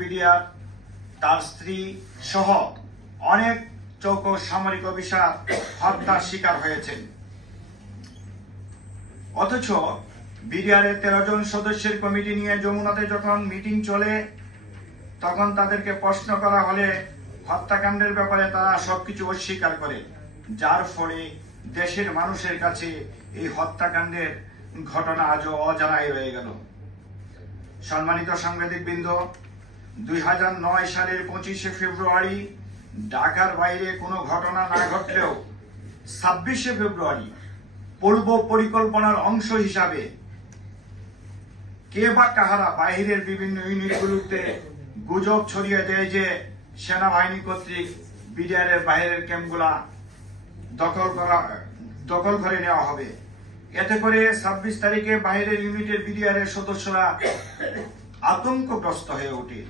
BDR তার স্ত্রী সহ অনেক চৌকো সামরিক অফিসার হত্যার শিকার হয়েছেন। অথচ বিডিআরের 13 জন সদস্যের কমিটি নিয়ে যমুনাতে যখন মিটিং চলে, তখন তাদেরকে প্রশ্ন করা হলে হত্যাকাণ্ডের ব্যাপারে তারা সবকিছু অস্বীকার করে, যার ফলে দেশের মানুষের কাছে এই হত্যাকাণ্ডের ঘটনা আজও অজানাই রয়ে গেল। সম্মানিত সাংবাদিকবৃন্দ, 2009 সালের 25শে ফেব্রুয়ারি ঢাকার বাইরে কোনো ঘটনা না ঘটলেও 26শে ফেব্রুয়ারি পূর্ব পরিকল্পনার অংশ হিসাবে কে বা কাহারা বাহিরের বিভিন্ন ইউনিটগুলোতে গুজব ছড়িয়ে দেয় যে সেনাবাহিনী কর্তৃক বিডিআরের বাইরের ক্যাম্পগুলা দখল করে নেওয়া হবে। এতে করে 26 তারিখে বাইরের ইউনিটের বিডিআরের সদস্যরা আতঙ্কগ্রস্ত হয়ে ওঠে।